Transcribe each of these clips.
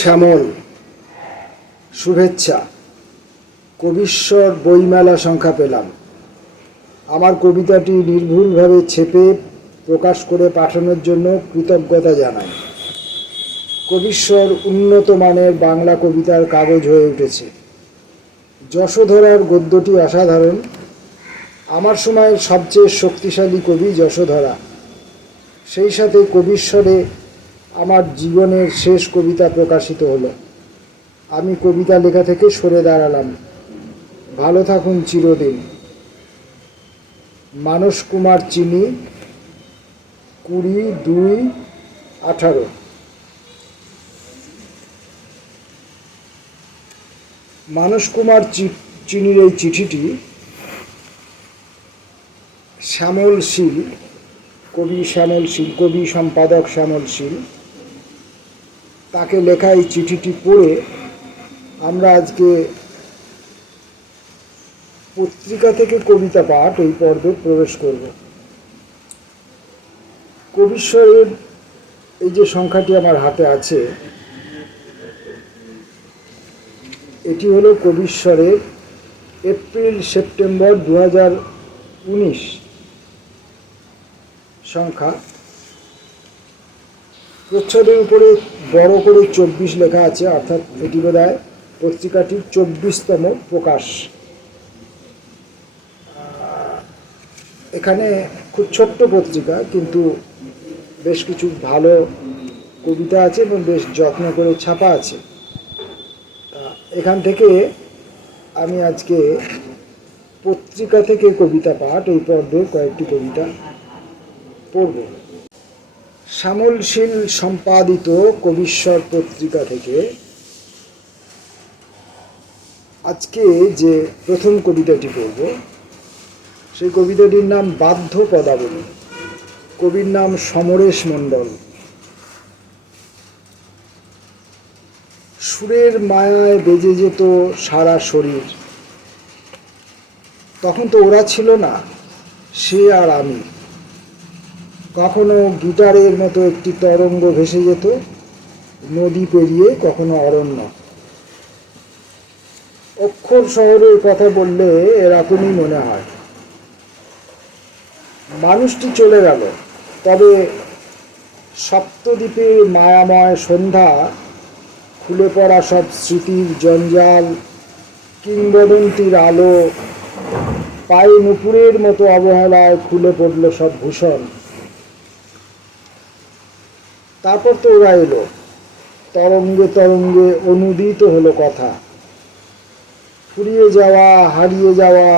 শ্যামল, শুভেচ্ছা। কবিশ্বর বইমেলা সংখ্যা পেলাম। আমার কবিতাটি নির্ভুলভাবে ছেপে প্রকাশ করে পাঠানোর জন্য কৃতজ্ঞতা জানাই। কবিশ্বর উন্নত মানের বাংলা কবিতার কাগজ হয়ে উঠেছে। যশোধরার গদ্যটি অসাধারণ। আমার সময়ের সবচেয়ে শক্তিশালী কবি যশোধরা। সেই সাথে কবিশ্বরে আমার জীবনের শেষ কবিতা প্রকাশিত হলো। আমি কবিতা লেখা থেকে সরে দাঁড়ালাম। ভালো থাকুন চিরদিন। মানস কুমার চিনি, 20/2/18। মানস কুমার চিনির এই চিঠিটি শ্যামল শীল, কবি শ্যামল শীল, কবি সম্পাদক শ্যামল শীল, তাকে লেখা এই চিঠিটি পড়ে আমরা আজকে পত্রিকা থেকে কবিতা পাঠ এই পর্বে প্রবেশ করব। কবিশ্বরের এই যে সংখ্যাটি আমার হাতে আছে, এটি হলো কবিশ্বরের এপ্রিল-সেপ্টেম্বর 2019 সংখ্যা। প্রচ্ছদের উপরে বড় করে 24 লেখা আছে, অর্থাৎ এটি বোধহয় পত্রিকাটির 24তম প্রকাশ। এখানে খুব ছোট্ট পত্রিকা, কিন্তু বেশ কিছু ভালো কবিতা আছে এবং বেশ যত্ন করে ছাপা আছে। এখান থেকে আমি আজকে পত্রিকা থেকে কবিতা পাঠ এই পর্বে কয়েকটি কবিতা পড়ব। শ্যামল শীল সম্পাদিত কবিশ্বর পত্রিকা থেকে আজকে যে প্রথম কবিতাটি পড়ব, সেই কবিতাটির নাম বাধ্য পদাবলী। কবির নাম সমরেশ মণ্ডল। সুরের মায়ায় বেজে যেত সারা শরীর। তখন তো ওরা ছিল না, সে আর আমি। কখনো গিটারের মতো একটি তরঙ্গ ভেসে যেত নদী পেরিয়ে, কখনো অরণ্য। অক্ষর শহরের কথা বললে এরকমই মনে হয়। মানুষটি চলে গেল, তবে সপ্তদ্বীপে মায়াময় সন্ধ্যা, খুলে পড়া সব স্মৃতির জঞ্জাল, কিংবদন্তির আলো, পায়ে নুপুরের মতো অবহেলায় খুলে পড়ল সব ভূষণ। তারপর তো ওরা এলো, তরঙ্গে তরঙ্গে অনুদিত হলো কথা। ফুরিয়ে যাওয়া, হারিয়ে যাওয়া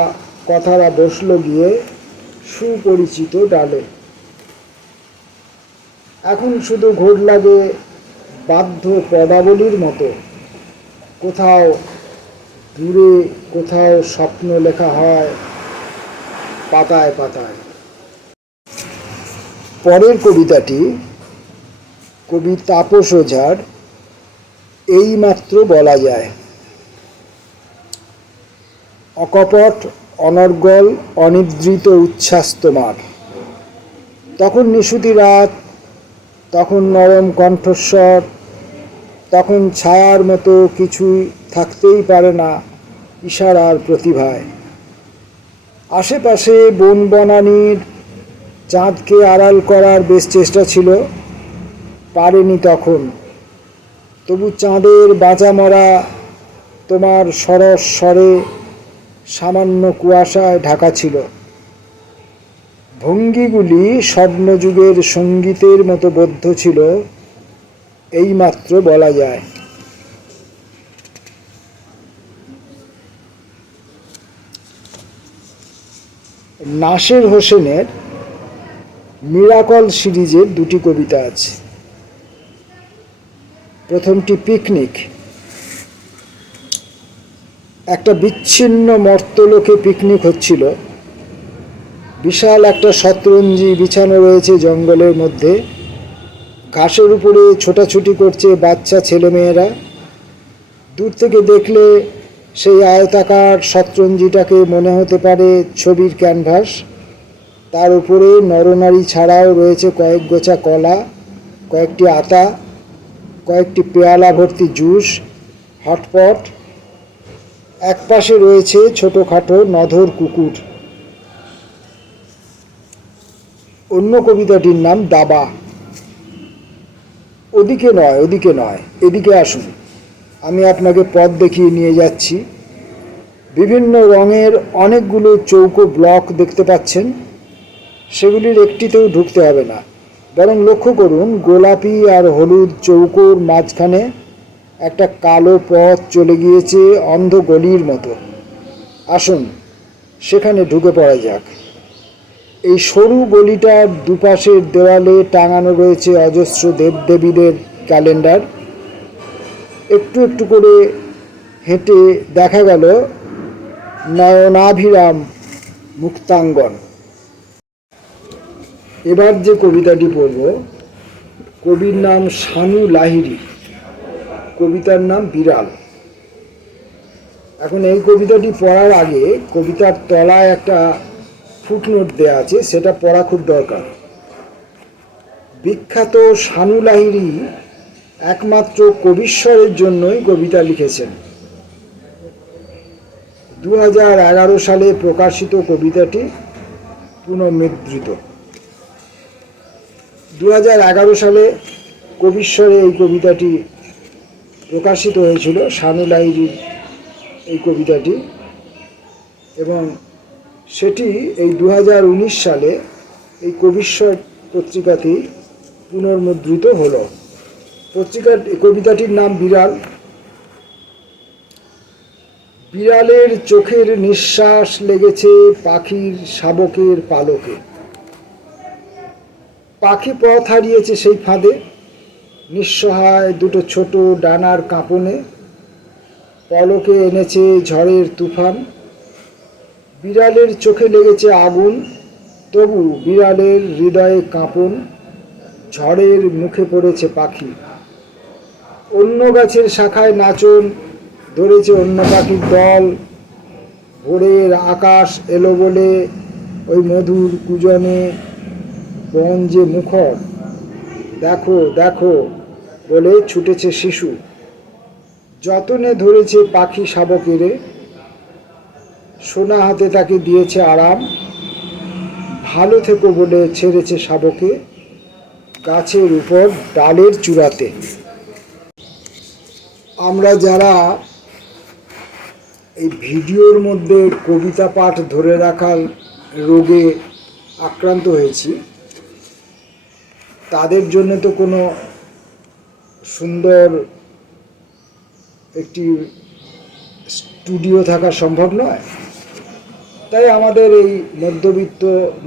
কথারা বসলো গিয়ে সুপরিচিত ডালে। এখন শুধু ঘোর লাগে বাধ্য পদাবলীর মতো। কোথাও দূরে, কোথাও স্বপ্ন লেখা হয় পাতায় পাতায়। পরের কবিতাটি কবি তাপস ওঝার, এইমাত্র বলা যায়। অকপট, অনর্গল, অনিদ্রিত উচ্ছ্বাস তোমার। তখন নিশুতি রাত, তখন নরম কণ্ঠস্বর, তখন ছায়ার মতো কিছুই থাকতেই পারে না ইশারার প্রতিভায়। আশেপাশে বন বনানীর চাঁদকে আড়াল করার বেশ চেষ্টা ছিল, পারেনি তখন। তবু চাঁদের বাঁচা মরা তোমার সরস স্বরে সামান্য কুয়াশায় ঢাকা ছিল। ভঙ্গিগুলি স্বর্ণযুগের সঙ্গীতের মতো বদ্ধ ছিল, এইমাত্র বলা যায়। নাসের হোসেনের মিরাকল সিরিজের দুটি কবিতা আছে। প্রথমটি পিকনিক। একটা বিচ্ছিন্ন মর্তলোকে পিকনিক হচ্ছিল। বিশাল একটা শতরঞ্জি বিছানো রয়েছে জঙ্গলের মধ্যে। ঘাসের উপরে ছোটাছুটি করছে বাচ্চা ছেলেমেয়েরা। দূর থেকে দেখলে সেই আয়তাকার শতরঞ্জিটাকে মনে হতে পারে ছবির ক্যানভাস। তার উপরে নরনারী ছাড়াও রয়েছে কয়েক গোছা কলা, কয়েকটি আতা, কয়েকটি পেয়ালা ভর্তি জুস, হটপট। একপাশে রয়েছে ছোটোখাটো নধর কুকুর। অন্য কবিতাটির নাম দাবা। ওদিকে নয়, ওদিকে নয়, এদিকে আসুন, আমি আপনাকে পথ দেখিয়ে নিয়ে যাচ্ছি। বিভিন্ন রঙের অনেকগুলো চৌকো ব্লক দেখতে পাচ্ছেন। সেগুলির একটিতেও ঢুকতে হবে না, বরং লক্ষ্য করুন গোলাপি আর হলুদ চৌকোর মাঝখানে একটা কালো পথ চলে গিয়েছে অন্ধ গলির মতো। আসুন সেখানে ঢুকে পড়া যাক। এই সরু গলিটার দুপাশের দেওয়ালে টাঙানো রয়েছে অজস্র দেবদেবীদের ক্যালেন্ডার। একটু একটু করে হেঁটে দেখা গেল নয়নাভিরাম মুক্তাঙ্গন। এবার যে কবিতাটি পড়ব, কবির নাম শানু লাহিড়ী, কবিতার নাম বিড়াল। এখন এই কবিতাটি পড়ার আগে কবিতার তলায় একটা ফুটনোট দেওয়া আছে, সেটা পড়া খুব দরকার। বিখ্যাত শানু লাহিড়ী একমাত্র কবিশ্বরের জন্যই কবিতা লিখেছেন। 2011 সালে প্রকাশিত কবিতাটি পুনর্মুদ্রিত। 2011 সালে কবিশ্বরে এই কবিতাটি প্রকাশিত হয়েছিল, শানু লাহিড়ীর এই কবিতাটি, এবং সেটি এই 2019 সালে এই কবিশ্বর পত্রিকাটি পুনর্মুদ্রিত হলো। কবিতাটির নাম বিড়াল। বিড়ালের চোখের নিঃশ্বাস লেগেছে পাখির শাবকের পালকে। পাখি পথ হারিয়েছে সেই ফাঁদে, নিঃসহায় দুটো ছোট ডানার কাঁপনে। পলকে এনেছে ঝড়ের তুফান। বিড়ালের চোখে লেগেছে আগুন, তবু বিড়ালের হৃদয়ে কাঁপন। ঝড়ের মুখে পড়েছে পাখি। অন্য গাছের শাখায় নাচন ধরেছে অন্য পাখির দল। ভোরের আকাশ এলো বলে ওই মধুর কুজনে বন যে মুখর। দেখো দেখো বলে ছুটেছে শিশু। যতনে ধরেছে পাখি শাবকেরে, সোনা হাতে তাকে দিয়েছে আরাম। ভালো থেকো বলে ছেড়েছে শাবকে গাছের উপর ডালের চূড়াতে। আমরা যারা এই ভিডিওর মধ্যে কবিতা পাঠ ধরে রাখার রোগে আক্রান্ত হয়েছি, তাদের জন্য তো কোনো সুন্দর একটি স্টুডিও থাকা সম্ভব নয়। তাই আমাদের এই মধ্যবিত্ত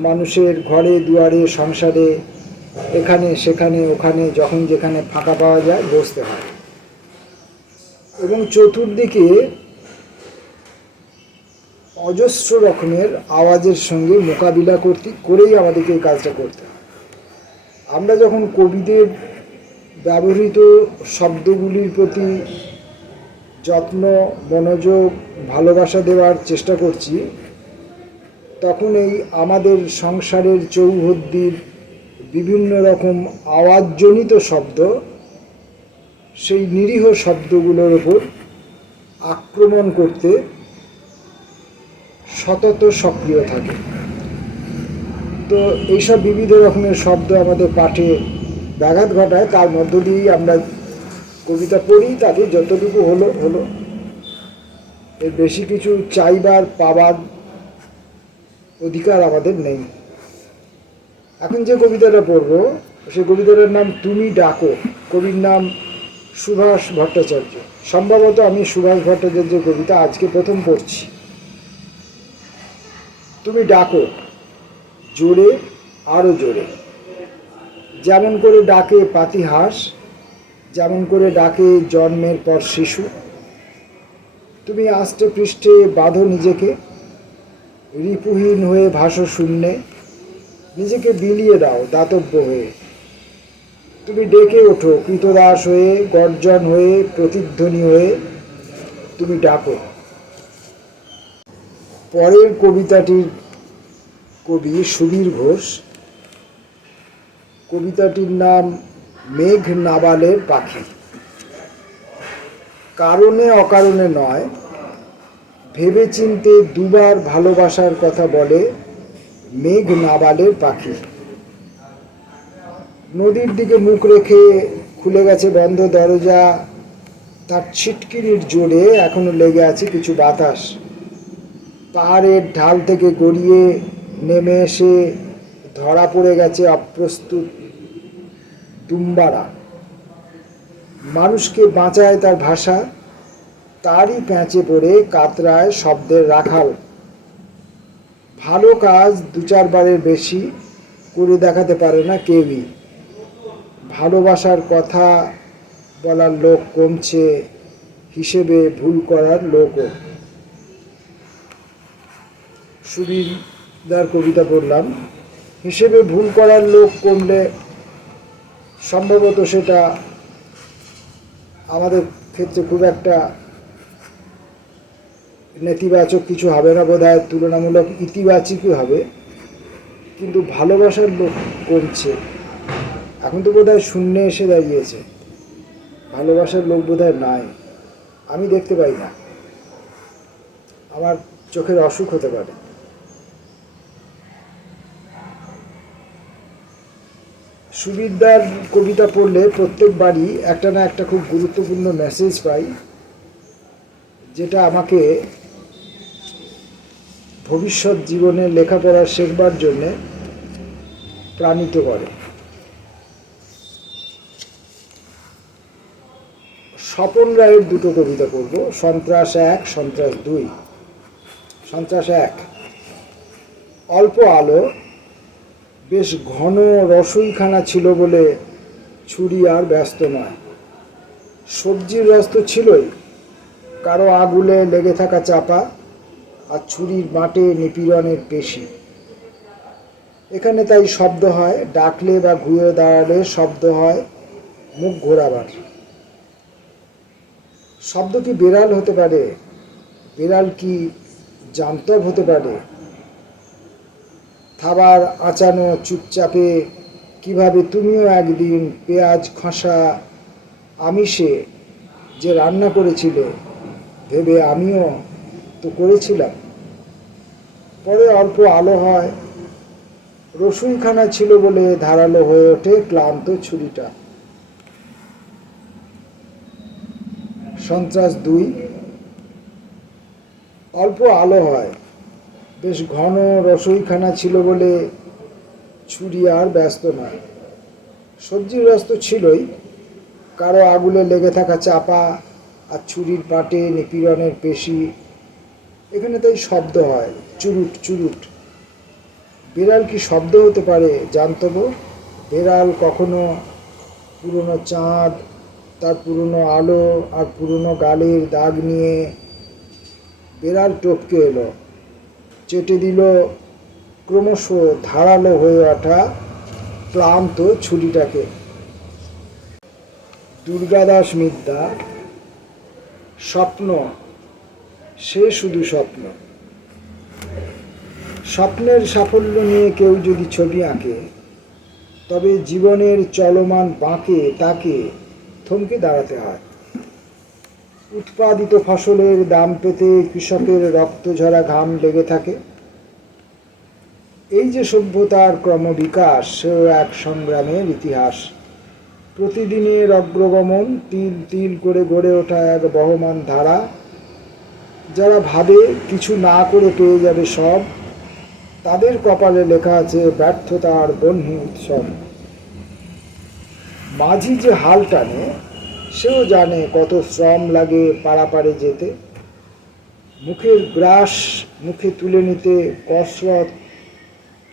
মানুষের ঘরে দুয়ারে সংসারে এখানে সেখানে ওখানে যখন যেখানে ফাঁকা পাওয়া যায় বসতে হয়, এবং চতুর্দিকে অজস্র রকমের আওয়াজের সঙ্গে মোকাবিলা করেই আমাদেরকে এই কাজটা করতে হয়। আমরা যখন কবিদের ব্যবহৃত শব্দগুলির প্রতি যত্ন, মনোযোগ, ভালোবাসা দেওয়ার চেষ্টা করছি, তখন এই আমাদের সংসারের চৌহদ্দির বিভিন্ন রকম আওয়াজজনিত শব্দ সেই নিরীহ শব্দগুলোর ওপর আক্রমণ করতে সতত সক্রিয় থাকে। তো এইসব বিবিধ রকমের শব্দ আমাদের পাঠে ব্যাঘাত ঘটায়। তার মধ্য দিয়েই আমরা কবিতা পড়ি, তাতে যতটুকু হলো, এর বেশি কিছু চাইবার পাবার অধিকার আমাদের নেই। এখন যে কবিতাটা পড়ব সেই কবিতাটার নাম তুমি ডাকো। কবির নাম সুভাষ ভট্টাচার্য। সম্ভবত আমি সুভাষ ভট্টাচার্যের কবিতা আজকে প্রথম পড়ছি। তুমি ডাকো জোরে, আরো জোরে, যেমন করে ডাকে পাতিহাঁস, যেমন করে ডাকে জন্মের পর শিশু। তুমি আষ্টে পৃষ্ঠে বাঁধো নিজেকে, রিপুহীন হয়ে ভাসো শূন্যে, নিজেকে বিলিয়ে দাও দাতব্য হয়ে। তুমি ডেকে ওঠো কৃতদাস হয়ে, গর্জন হয়ে, প্রতিধ্বনি হয়ে, তুমি ডাকো। পরের কবিতাটির কবি সুবীর ঘোষ। কবিতাটির নাম মেঘ নাবালের পাখি। কারণে অকারণে নয়, ভেবেচিন্তে দুবার ভালোবাসার কথা বলে মেঘ নাবালের পাখি। নদীর দিকে মুখ রেখে খুলে গেছে বন্ধ দরজা, তার ছিটকিনির জোরে এখনো লেগে আছে কিছু বাতাস। পাহাড়ের ঢাল থেকে গড়িয়ে নেমে এসে ধরা পড়ে গেছে অপ্রস্তুত দুম্বারা। মানুষকে বাঁচায় তার ভাষা, তারই প্যাঁচে পড়ে কাতরায় শব্দের রাখাল। ভালো কাজ দু চারবারের বেশি করে দেখাতে পারে না কেউই। ভালোবাসার কথা বলার লোক কমছে, হিসেবে ভুল করার লোকও। সুবিদার কবিতা পড়লাম। হিসেবে ভুল করার লোক কমলে সম্ভবত সেটা আমাদের ক্ষেত্রে খুব একটা নেতিবাচক কিছু হবে না, বোধহয় তুলনামূলক ইতিবাচকই হবে। কিন্তু ভালোবাসার লোক কমছে, এখন তো বোধহয় শূন্যে এসে দাঁড়িয়েছে। ভালোবাসার লোক বোধহয় নাই, আমি দেখতে পাই না। আমার চোখের অসুখ হতে পারে। সুবিদার কবিতা পড়লে প্রত্যেকবারই একটা না একটা খুব গুরুত্বপূর্ণ মেসেজ পাই, যেটা আমাকে ভবিষ্যৎ জীবনে লেখাপড়া শেখবার জন্যে প্রাণিত করে। স্বপন রায়ের দুটো কবিতা পড়ব, সন্ত্রাস 1, সন্ত্রাস 2। সন্ত্রাস 1। অল্প আলো, বেশ ঘন রসইখানা ছিল বলে ছুরি আর ব্যস্ত নয়। সবজির রস তো ছিলই, কারো আগুলে লেগে থাকা চাপা, আর ছুরির বাঁটে নিপীড়নের পেশি। এখানে তাই শব্দ হয়, ডাকলে বা ঘুরে দাঁড়ালে শব্দ হয় মুখ ঘোরাবার। শব্দ কি বেড়াল হতে পারে? বেড়াল কি জান্তব হতে পারে? খাবার আঁচানো চুপচাপে কিভাবে তুমিও একদিন পেঁয়াজ খসা আমিষে যে রান্না করেছিলে ভেবে আমিও তো করেছিলাম। পরে অল্প আলো হয়, রসুইখানা ছিল বলে ধারালো হয়ে ওঠে ক্লান্ত ছুরিটা। সন্ত্রাস 2। অল্প আলো হয়, বেশ ঘন রসইখানা ছিল বলে ছুরি আর ব্যস্ত নয়। সবজির রস তো ছিলই, কারো আগুলে লেগে থাকা চাপা, আর ছুরির বাঁটে নিপীড়নের পেশি। এখানে তাই শব্দ হয়, চুরুট চুরুট। বেড়াল কি শব্দ হতে পারে জানতব? বেড়াল কখনো পুরনো চাঁদ, তার পুরনো আলো আর পুরনো গালের দাগ নিয়ে বেড়াল টপকে এলো, চেটে দিল ক্রমশ ধারালো হয়ে ওঠা ক্লান্ত ছুরিটাকে। দুর্গাদাস মিদ্যা। স্বপ্ন, সে শুধু স্বপ্ন। স্বপ্নের সাফল্য নিয়ে কেউ যদি ছবি আঁকে, তবে জীবনের চলমান বাঁকে তাকে থমকে দাঁড়াতে হয়। উৎপাদিত ফসলের দাম পেতে কৃষকের রক্তঝরা ঘাম লেগে থাকে। এই যে সভ্যতার ক্রমবিকাশ, সেও এক সংগ্রামের ইতিহাস। প্রতিদিনের অগ্রগমন, তিল তিল করে গড়ে ওঠা এক বহমান ধারা। যারা ভাবে কিছু না করে পেয়ে যাবে সব, তাদের কপালে লেখা আছে ব্যর্থতার বহ্নি উৎসব। মাঝি যে হাল টানে, সেও জানে কত শ্রম লাগে পারাপারে যেতে। মুখের গ্রাস মুখে তুলে নিতে কসরত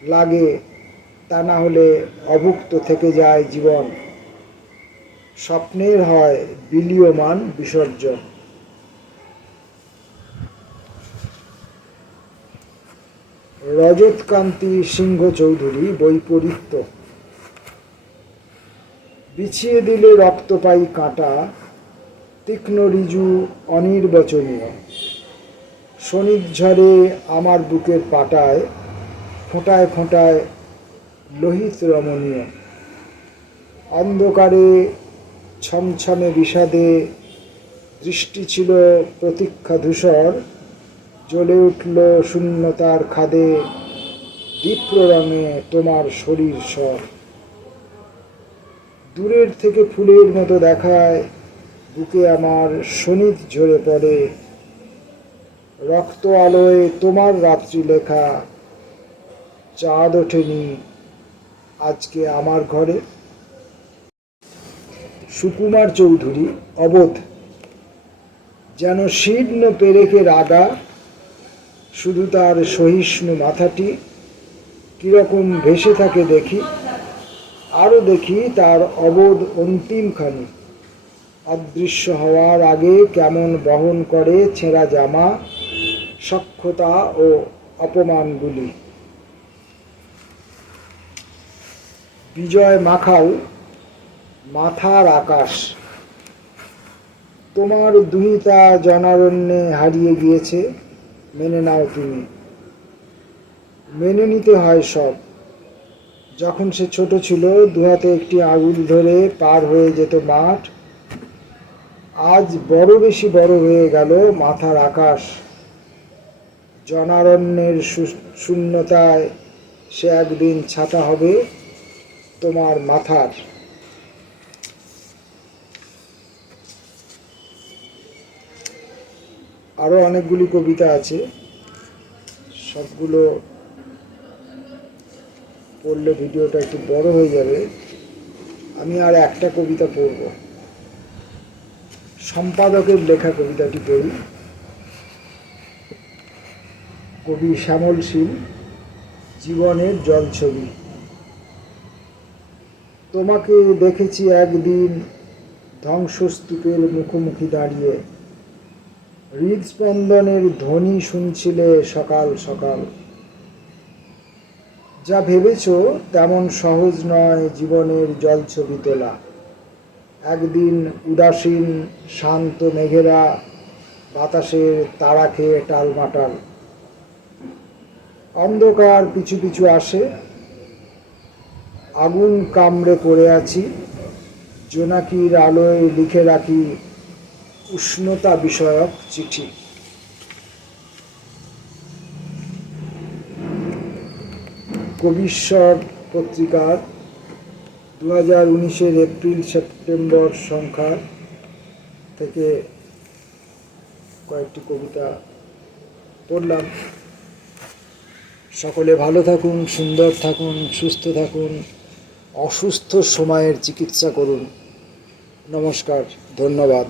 লাগে, তা না হলে অভুক্ত থেকে যায় জীবন। স্বপ্নের হয় বিলীয়মান বিসর্জন। রজতকান্তি সিংহ চৌধুরী, বৈপরীত্য। বিছিয়ে দিলে রক্ত পাই কাঁটা, তীক্ষ্ণ ঋজু অনির্বচনীয়। শনিঝড়ে আমার বুকের পাটায়, ফোঁটায় ফোঁটায় লোহিত রমণীয়। অন্ধকারে ছমছমে বিষাদে দৃষ্টি ছিল প্রতীক্ষা ধূসর, জ্বলে উঠল শূন্যতার খাদে দীপ্র রঙে তোমার শরীর স্বর। দূরের থেকে ফুলের মতো দেখায়, বুকে আমার শোণিত ঝরে পড়ে, রক্ত আলোয় তোমার রাত্রি লেখা, চাঁদ ওঠেনি আজকে আমার ঘরে। সুকুমার চৌধুরী, অবোধ। যেন শীর্ণ পেরেকের আগা, শুধু তার সহিষ্ণু মাথাটি কিরকম ভেসে থাকে দেখি, আরও দেখি তার অবোধ অন্তিমখানি, অদৃশ্য হওয়ার আগে কেমন বহন করে ছেঁড়া জামা, সখ্যতা ও অপমানগুলি। বিজয় মাখাল, মাথার আকাশ। তোমার দুহিতা জনারণ্যে হারিয়ে গিয়েছে, মেনে নাও তুমি। মেনে নিতে হয় সব। যখন সে ছোট ছিল, দুহাতে একটি আঙুল ধরে পার হয়ে যেত মাঠ। আজ বড় বেশি বড় হয়ে গেল মাথার আকাশ। জনারণ্যের শূন্যতায় সে একদিন ছাতা হবে তোমার মাথার। আরও অনেকগুলি কবিতা আছে, সবগুলো পড়লে ভিডিওটা একটু বড় হয়ে যাবে। আমি আর একটা কবিতা পড়ব, সম্পাদকের লেখা কবিতাটি পড়ি। কবি শ্যামল শীল, জীবনের জলছবি। তোমাকে দেখেছি একদিন ধ্বংসস্তূপের মুখোমুখি দাঁড়িয়ে, হৃদস্পন্দনের ধ্বনি শুনছিলে সকাল সকাল। যা ভেবেছ তেমন সহজ নয় জীবনের জলছবি তোলা। একদিন উদাসীন শান্ত মেঘেরা বাতাসের তাড়া খেয়ে টালমাটাল। অন্ধকার পিছু পিছু আসে, আগুন কামড়ে পড়ে আছি, জোনাকির আলোয় লিখে রাখি উষ্ণতা বিষয়ক চিঠি। কবিশ্বর পত্রিকার 2019-এর এপ্রিল সেপ্টেম্বর সংখ্যা থেকে কয়েকটি কবিতা পড়লাম। সকলে ভালো থাকুন, সুন্দর থাকুন, সুস্থ থাকুন, অসুস্থ সময়ের চিকিৎসা করুন। নমস্কার, ধন্যবাদ।